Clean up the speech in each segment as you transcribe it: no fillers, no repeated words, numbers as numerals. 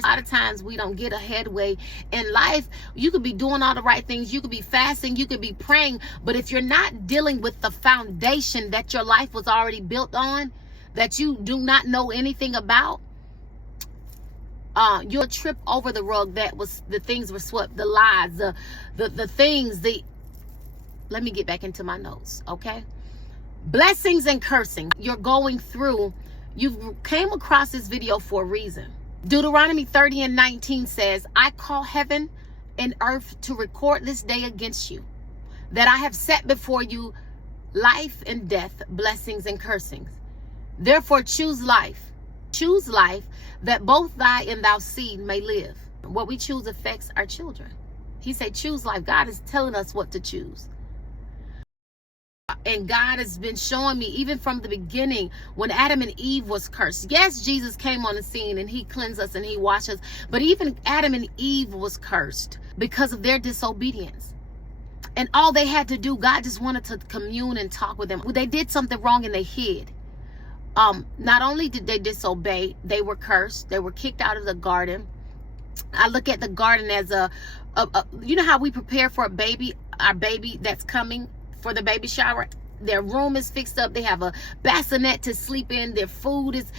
prayers. A lot of times we don't get a headway in life. You could be doing all the right things. You could be fasting. You could be praying. But if you're not dealing with the foundation that your life was already built on, that you do not know anything about, you'll trip over the rug. The things were swept, the lies, the things, let me get back into my notes, okay? Blessings and cursing. You're going through, you came across this video for a reason. Deuteronomy 30:19 says, I call heaven and earth to record this day against you, that I have set before you life and death, blessings and cursings. Therefore choose life. Choose life, that both thy and thy seed may live. What we choose affects our children. He said choose life. God is telling us what to choose. And God has been showing me, even from the beginning, when Adam and Eve was cursed. Yes, Jesus came on the scene and he cleansed us and he washed us. But even Adam and Eve was cursed because of their disobedience. And all they had to do, God just wanted to commune and talk with them. They did something wrong and they hid. Not only did they disobey, they were cursed. They were kicked out of the garden. I look at the garden as you know how we prepare for our baby that's coming for the baby shower. Their room is fixed up. They have a bassinet to sleep in. Their food is,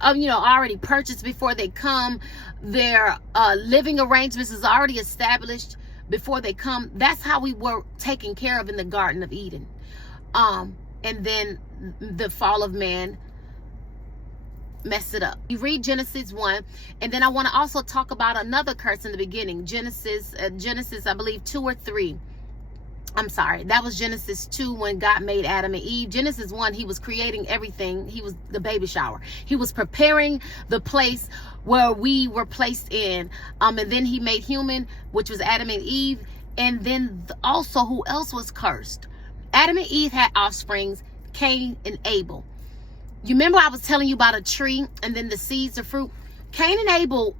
already purchased before they come. Their living arrangements is already established before they come. That's how we were taken care of in the Garden of Eden. And then the fall of man messed it up. You read Genesis 1, and then I want to also talk about another curse in the beginning. Genesis, I believe 2 or 3. I'm sorry, that was Genesis 2 when God made Adam and Eve. Genesis 1, he was creating everything. He was the baby shower. He was preparing the place where we were placed in. And then he made human, which was Adam and Eve. And then also, who else was cursed? Adam and Eve had offsprings, Cain and Abel. You remember I was telling you about a tree and then the seeds of fruit? Cain and Abel,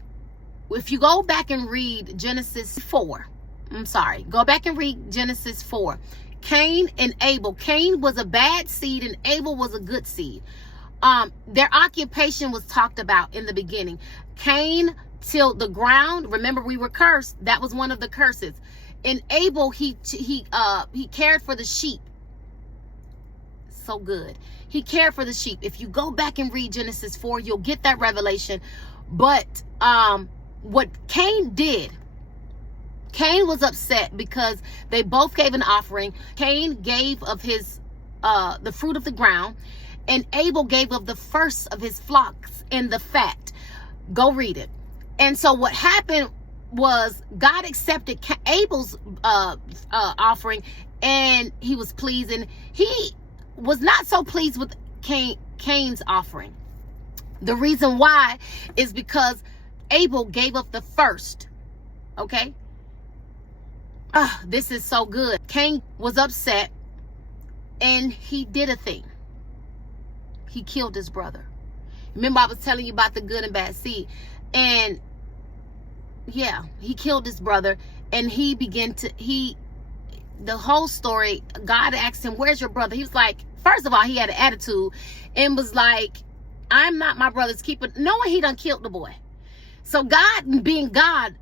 if you go back and read Genesis 4, go back and read Genesis 4. Cain and Abel. Cain was a bad seed and Abel was a good seed. Their occupation was talked about in the beginning. Cain tilled the ground. Remember, we were cursed. That was one of the curses. And Abel, he cared for the sheep. So good. He cared for the sheep. If you go back and read Genesis 4, you'll get that revelation. But what Cain did, Cain was upset because they both gave an offering. Cain gave of his the fruit of the ground, and Abel gave of the first of his flocks and the fat. Go read it. And so what happened was God accepted Abel's offering, and he was pleased, and he was not so pleased with Cain's offering. The reason why is because Abel gave up the first. Okay, this is so good. Cain was upset and he did a thing. He killed his brother. Remember, I was telling you about the good and bad seed. And yeah, he killed his brother, and he began to, the whole story, God asked him, where's your brother? He was like, first of all, he had an attitude and was like, I'm not my brother's keeper, knowing he done killed the boy. So God being God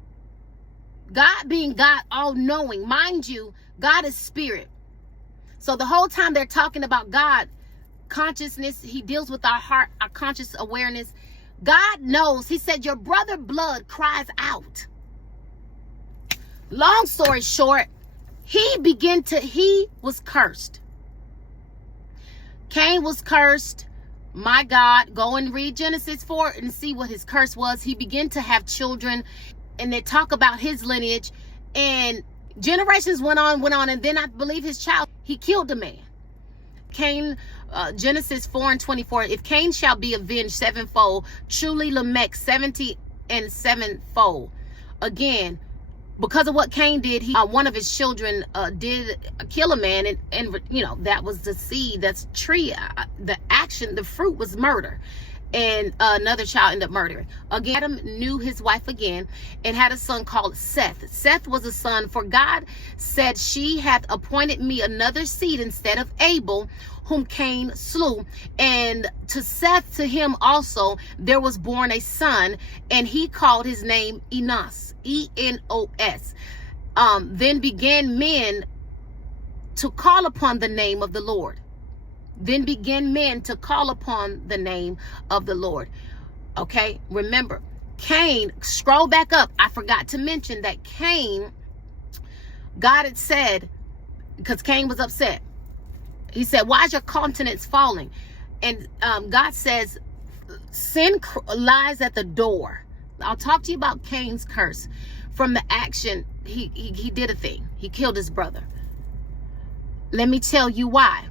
all knowing, mind you, God is spirit. So the whole time they're talking about God consciousness, he deals with our heart, our conscious awareness. God knows. He said, your brother blood cries out. Long story short, he was cursed. Cain was cursed. My God, go and read Genesis 4 and see what his curse was. He began to have children, and they talk about his lineage, and generations went on, and then I believe his child, he killed a man. Cain, Genesis 4:24, if Cain shall be avenged sevenfold, truly Lamech 70 and sevenfold. Again, because of what Cain did, one of his children did kill a man, and that was the seed, that's tree, the action, the fruit was murder. and another child ended up murdering. Again, Adam knew his wife again and had a son called Seth. Seth was a son, for God said, she hath appointed me another seed instead of Abel, whom Cain slew. And to Seth, to him also, there was born a son, and he called his name Enos, E-N-O-S. Then began men to call upon the name of the Lord. Then began men to call upon the name of the Lord. Okay, remember, Cain, scroll back up. I forgot to mention that Cain, God had said, because Cain was upset. He said, why is your countenance falling? And God says, sin lies at the door. I'll talk to you about Cain's curse. From the action, he did a thing. He killed his brother. Let me tell you why.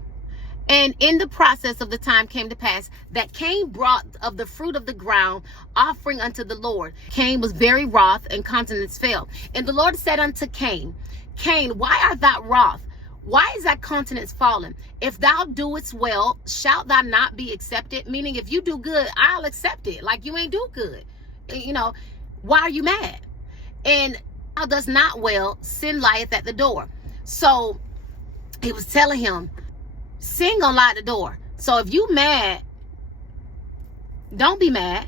And in the process of the time came to pass that Cain brought of the fruit of the ground offering unto the Lord. Cain was very wroth, and countenance fell. And the Lord said unto Cain, Cain, why art thou wroth? Why is thy countenance fallen? If thou doest well, shalt thou not be accepted? Meaning, if you do good, I'll accept it. Like you ain't do good. You know, why are you mad? And thou dost not well, sin lieth at the door. So he was telling him, sin gonna lie at the door. So if you mad, don't be mad.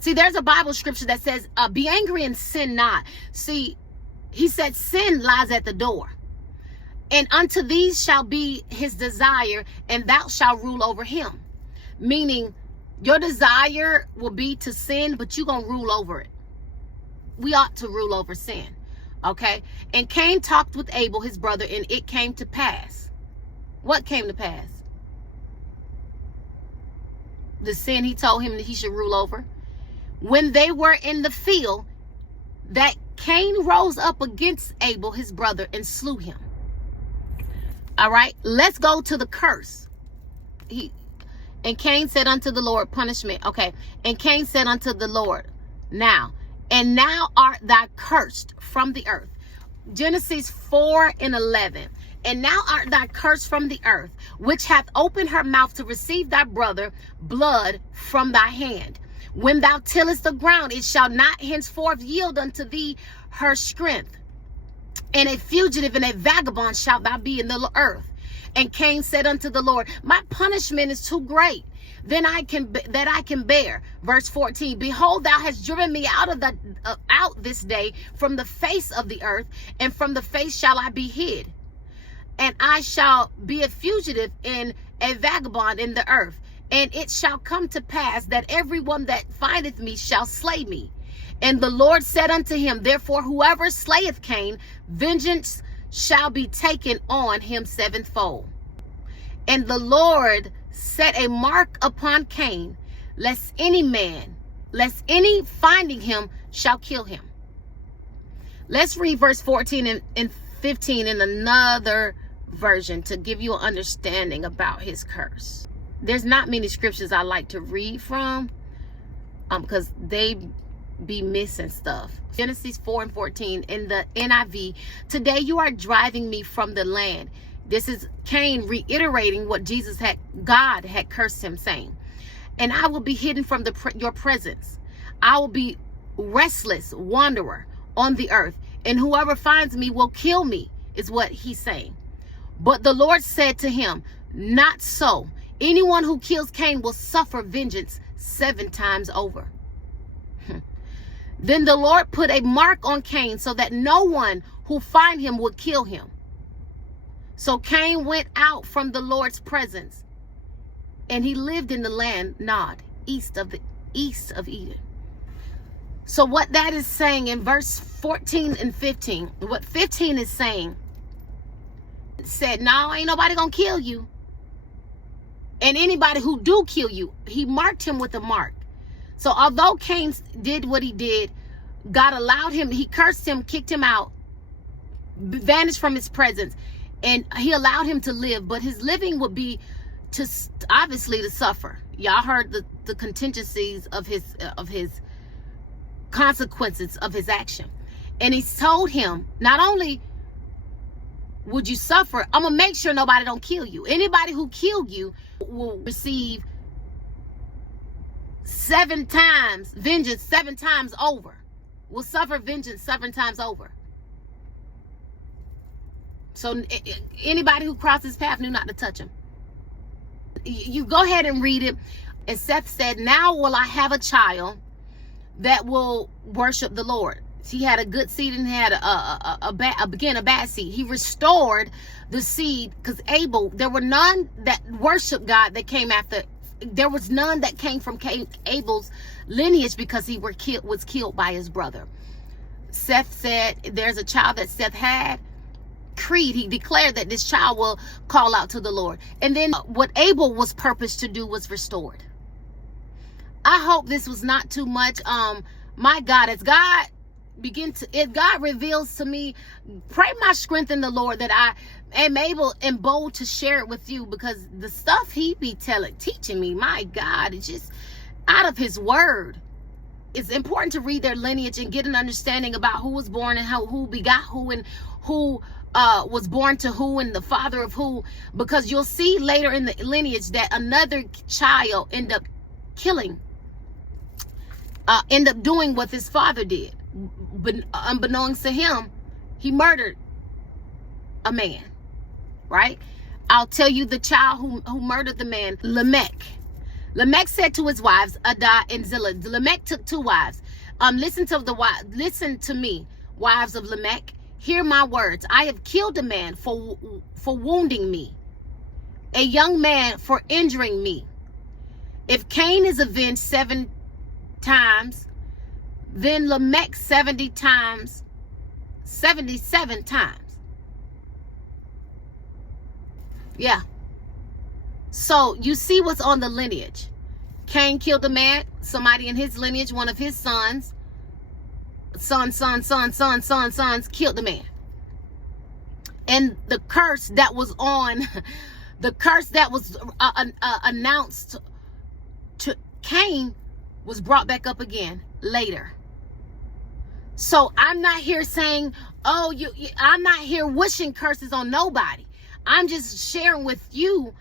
See, there's a Bible scripture that says, be angry and sin not. See, he said sin lies at the door. And unto these shall be his desire, and thou shalt rule over him. Meaning, your desire will be to sin, but you're going to rule over it. We ought to rule over sin. Okay? And Cain talked with Abel, his brother, and it came to pass. What came to pass? The sin he told him that he should rule over. When they were in the field, that Cain rose up against Abel, his brother, and slew him. All right, let's go to the curse. And Cain said unto the Lord, punishment. Okay, and Cain said unto the Lord, now art thou cursed from the earth. Genesis 4:11. And now art thou cursed from the earth, which hath opened her mouth to receive thy brother blood from thy hand. When thou tillest the ground, it shall not henceforth yield unto thee her strength. And a fugitive and a vagabond shalt thou be in the earth. And Cain said unto the Lord, my punishment is too great that I can bear. Verse 14. Behold, thou hast driven me out this day from the face of the earth, and from the face shall I be hid. And I shall be a fugitive and a vagabond in the earth. And it shall come to pass that everyone that findeth me shall slay me. And the Lord said unto him, therefore, whoever slayeth Cain, vengeance shall be taken on him sevenfold. And the Lord set a mark upon Cain, lest any finding him shall kill him. Let's read verse 14 and 15 in another version to give you an understanding about his curse. There's not many scriptures I like to read from because they be missing stuff. Genesis 4:14 in the NIV. Today you are driving me from the land. This is Cain reiterating what God had cursed him, saying, and I will be hidden from your presence. I will be restless wanderer on the earth, and whoever finds me will kill me, is what he's saying. But the Lord said to him, not so. Anyone who kills Cain will suffer vengeance 7 times over. Then the Lord put a mark on Cain so that no one who find him would kill him. So Cain went out from the Lord's presence, and he lived in the land Nod, east of Eden. So what that is saying in verse 14 and 15, what 15 is saying, it said, no, ain't nobody gonna kill you. And anybody who do kill you, he marked him with a mark. So although Cain did what he did, God allowed him, he cursed him, kicked him out, vanished from his presence, and he allowed him to live, but his living would be obviously to suffer. Y'all heard the contingencies of his consequences of his action. And he told him, not only would you suffer, I'm gonna make sure nobody don't kill you. Anybody who killed you will receive 7 times, vengeance 7 times over. Will suffer vengeance 7 times over. So anybody who crossed his path knew not to touch him. You go ahead and read it. And Seth said, now will I have a child that will worship the Lord. He had a good seed and had a bad seed. He restored the seed, because Abel, there were none that worshiped God that came after. There was none that came from Abel's lineage, because he was killed by his brother. Seth said, there's a child that Seth had. Creed, he declared that this child will call out to the Lord. And then what Abel was purposed to do was restored. I hope this was not too much. My God, as God if God reveals to me, pray my strength in the Lord that I am able and bold to share it with you, because the stuff he be teaching me, my God, it's just out of his word. It's important to read their lineage and get an understanding about who was born and who begot who, and who was born to who, and the father of who, because you'll see later in the lineage that another child end up doing what his father did. But unbeknownst to him, he murdered a man, right? I'll tell you the child who murdered the man, Lamech. Lamech said to his wives, Adah and Zillah. Lamech took 2 wives. Listen to me, wives of Lamech. Hear my words. I have killed a man for wounding me, a young man for injuring me. If Cain is avenged 7 times, then Lamech 77 times. Yeah. So you see what's on the lineage. Cain killed a man, somebody in his lineage, one of his sons, sons killed the man. And the curse that was on, announced to Cain was brought back up again later. So I'm not here saying, I'm not here wishing curses on nobody. I'm just sharing with you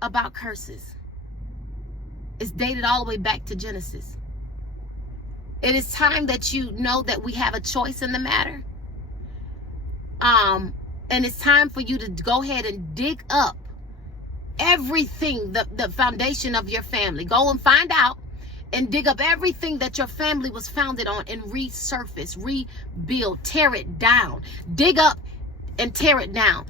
about curses. It's dated all the way back to Genesis. It is time that you know that we have a choice in the matter. And it's time for you to go ahead and dig up everything, the foundation of your family. Go and find out and dig up everything that your family was founded on, and resurface, rebuild, tear it down. Dig up and tear it down.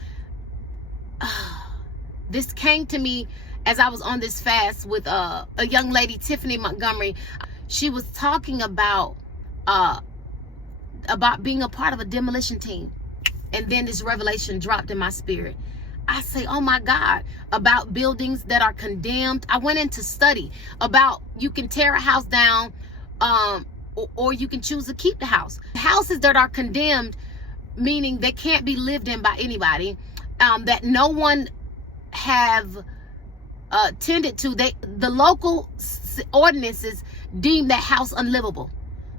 This came to me as I was on this fast with a young lady, Tiffany Montgomery. She was talking about being a part of a demolition team. And then this revelation dropped in my spirit. I say, oh my God, about buildings that are condemned. I went into study about you can tear a house down, or you can choose to keep the house. Houses that are condemned, meaning they can't be lived in by anybody, that no one have tended to. The local ordinances deem that house unlivable.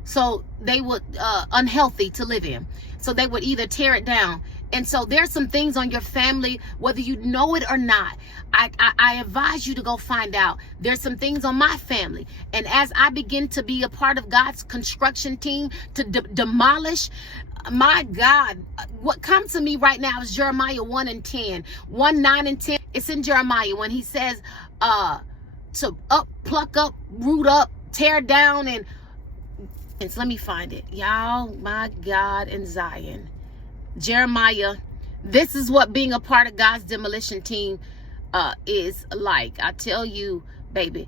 So they would unhealthy to live in. So they would either tear it down. And so there's some things on your family, whether you know it or not. I advise you to go find out. There's some things on my family. And as I begin to be a part of God's construction team to demolish, my God, what comes to me right now is Jeremiah 1:10. 1:9-10. It's in Jeremiah when he says to pluck up, root up, tear down, and let me find it. Y'all, my God, in Zion. Jeremiah, this is what being a part of God's demolition team is like. I tell you, baby,